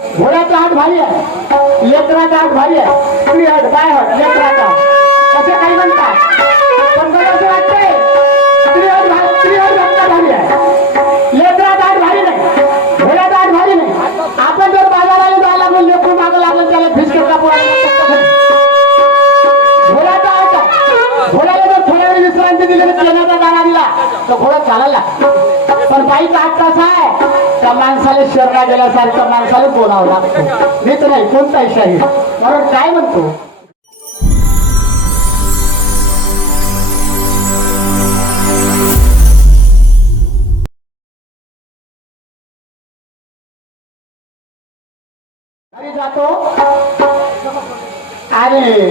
घोड्याचा हात भारी आहे. लेकराचा हात भारी आहे. तुम्ही हट काय हट लेकराचा असे काही म्हणता? असं वाटतंय? स्त्री हट स्त्री हट घटना भारी आहे. लेकराचा हात भारी नाही. घोड्याचा हात भारी नाही. आपण जर बाजाराला जायला लागलो लेकरू मागं लागलं त्याला घोड्याचा हात घोड्याला जर थोड्या वेळ विश्रांती दिली तर दाणा दिला तर घोडा चालायला नाही पण कसा आहे? त्या माणसाला शरणा गेल्यासारखं माणसाला बोलावं लागतं. मी नाही कोणताही शरीर म्हणून काय म्हणतो? घरी जातो. आणि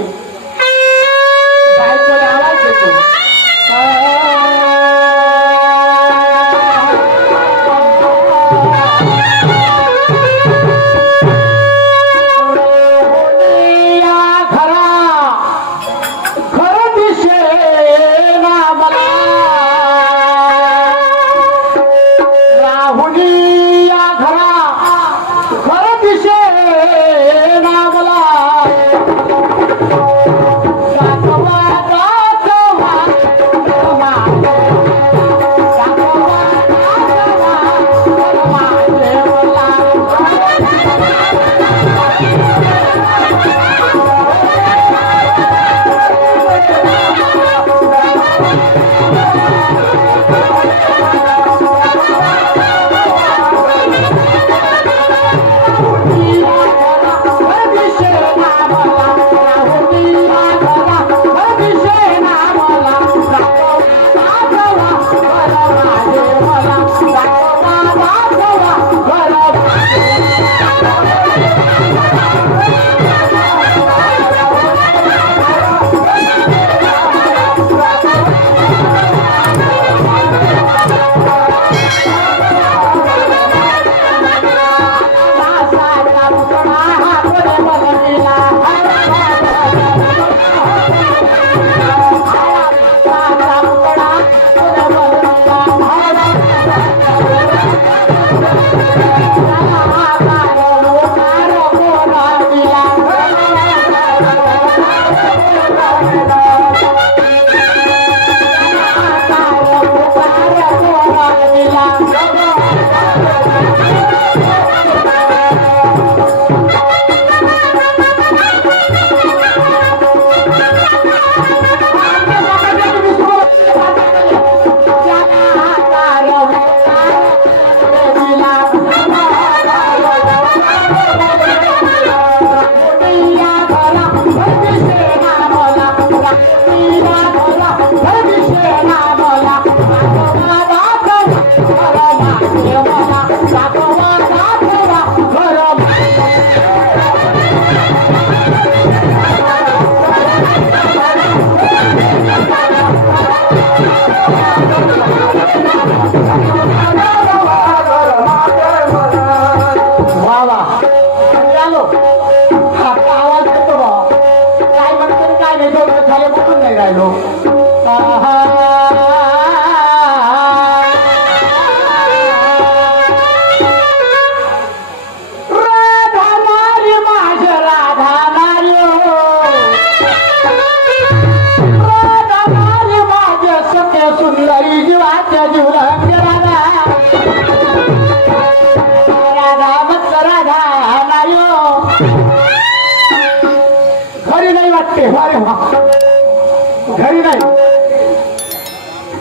घरी नाही.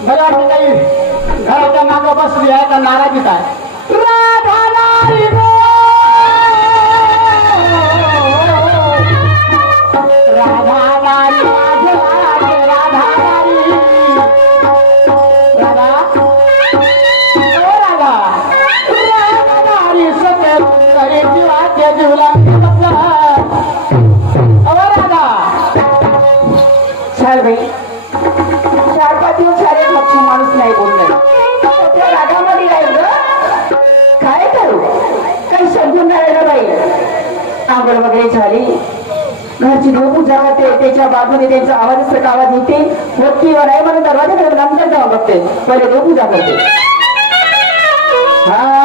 घरी वाटते घराच्या मागं बसली आहे तर नाराजीत आहे. जीवला म्हटलं बाई चार पाच दिवस झाले लक्ष माणूस नाही बोलले त्या रागामध्ये राहील ग काय करू। काही समजून नाही ना बाई आंघोळ वगैरे झाली। घरची देवपूजा होते त्याच्या बाजूने त्यांचा आवाज असं आवाज येते वरतीवर आहे म्हणून दरवाजा नंतर जावं बघते. पहिले देवपूजा करते हा.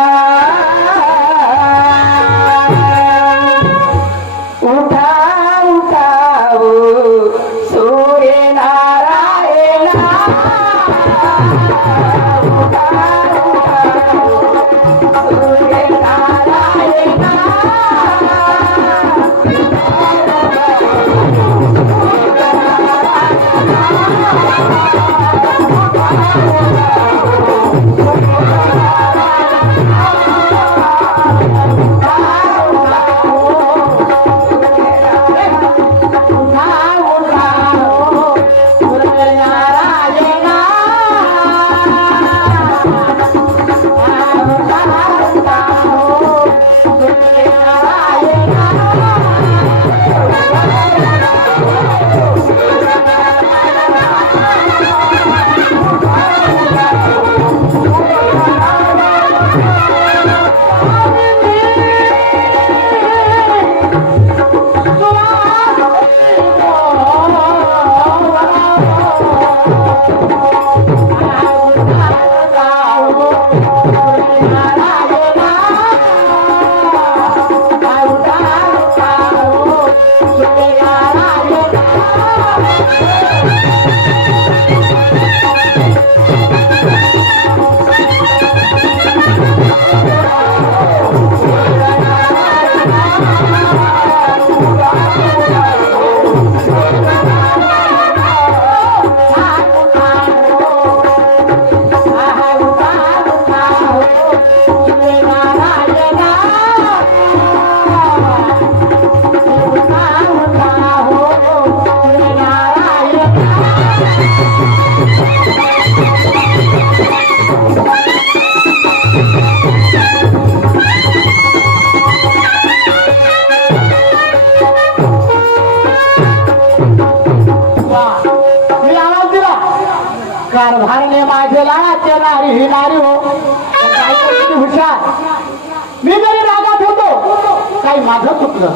लाळाचे नारी ही नारी हो. पण काय हुशार? मी जरी रागात होतो काही माझं चुकलं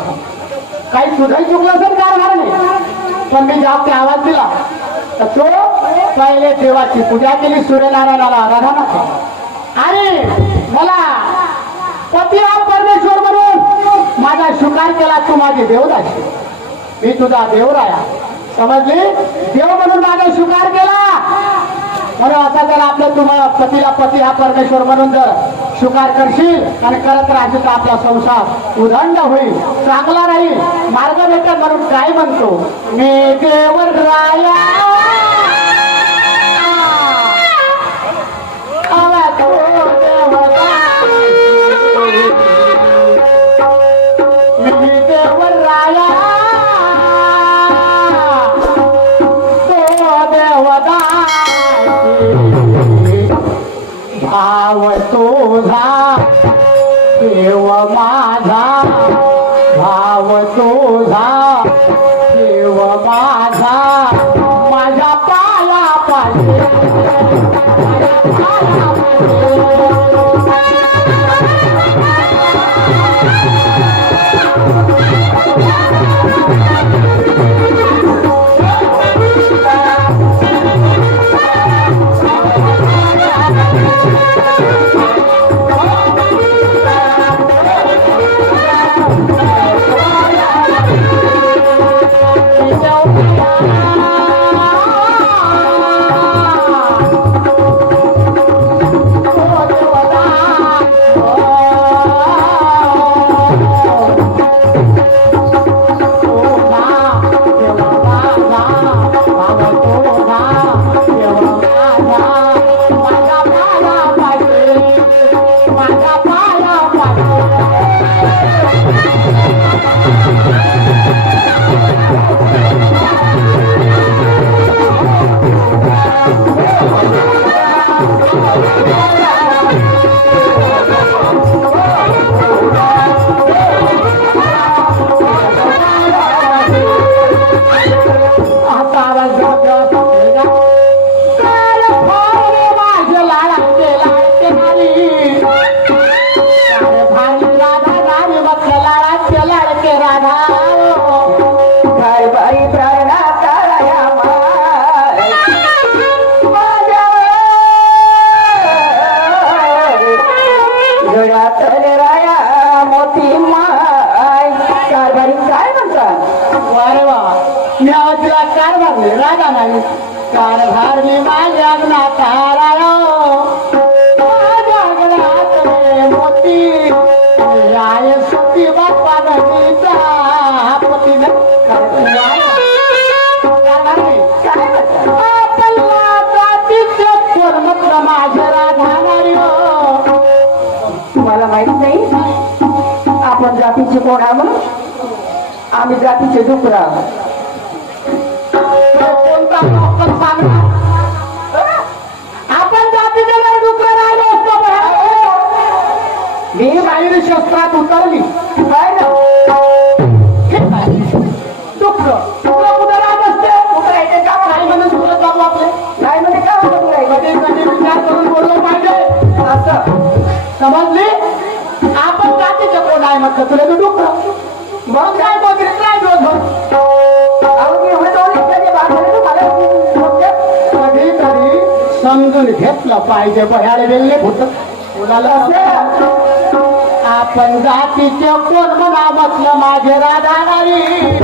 काही तुझंही चुकलं असेल कारभार नाही पण मी जास्त आवाज दिला तर तो पहिले देवाची पूजा केली सूर्यनारायणाला आराधना केली. आणि मला पती परमेश्वर म्हणून. माझा स्वीकार केला तू माझी देवदाशी मी तुझा देवराया. समजली? देव म्हणून माझा स्वीकार केला. म्हणून असा जर आपलं तुम्हाला पतीला पती हा परमेश्वर म्हणून जर स्वीकार करशील आणि करत राहशील तर आपला संसार उदंड होईल चांगला राहील मार्ग भेटत म्हणून काय म्हणतो? मी देवर राया भाव तुझा देव माझा. भाव तुझा देव माझा. माझ्या पाया पाहिजे कारभारी काय म्हणतात? वारे वा. मी आवाज तिला कार राधा नाही. कार भारली माझ्या नाकारा मोती. राय बाप्पा नदीचा पती काय म्हणतात? हो. तुम्हाला माहीत नाही? आपण जातीचे कोण आहोत? आम्ही जातीचे डुकरा आपण सांगणार जातीचे जर डुकर राहिलो असतो मी बाहेर शस्त्रात उतरली. काय ना? डुकर डुकर कुठे काय म्हणजे नाही म्हणजे विचार करून पाहिजे. असं. समजली? आपण जातीचे कोण आहे म्हटलं? तुला तू डुकर मग तरी घेतलं पाहिजे बह्याला वेगळे भूत. मुलाला आपण जातीचे कोण म्हणा बसलं माझे राधा नाही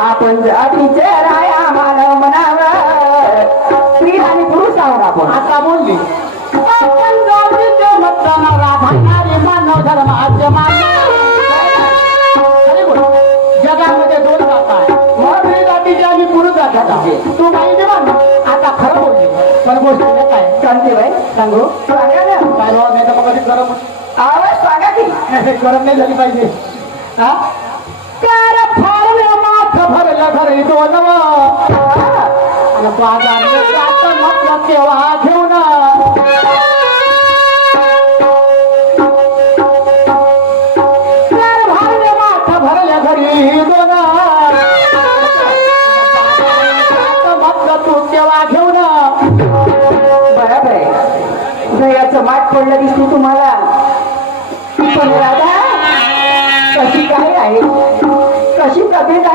आपण जातीचे राया मानव म्हणावं. स्त्री आणि पुरुष आहोत आपण. आता बोलली. सांगू सांगा ना काय रोज नाही तर मग कधी बोल. आवाज सांगा की गरम नाही झाली पाहिजे. हा? कार फारले माथ भरलं घरी दोन बाजार तेव्हा घेऊन